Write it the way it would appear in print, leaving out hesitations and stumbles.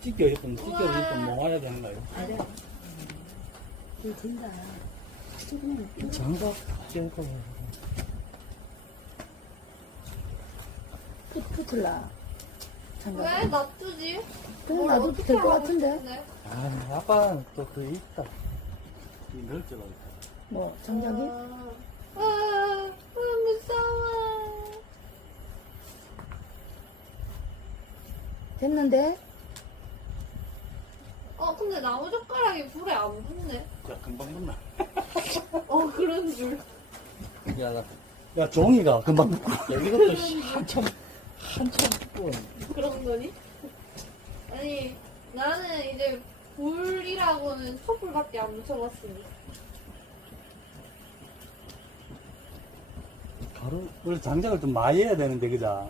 찢겨 있던 모아야 되는 거예요. 알아. 이거 된다. 그냥 장갑 찢고. 붙을라. 장갑. 왜 놔두지? 그냥 뭘 놔둬도 어떻게 될 것 하라고 같은데? 싶은데? 아, 아빠는 또 그 있다. 이 넓적하다. 뭐, 장작이? 무서워. 됐는데? 근데 나무젓가락이 불에 안 붙네. 야, 금방 붙나? 그런 줄. 야, 종이가 금방 붙고. 야, 이것도 한참 붙고. 그런 거니? 아니, 나는 이제 불이라고는 촛불밖에 안 붙여봤으니. 바로, 원래 장작을 좀 많이 해야 되는데, 그자?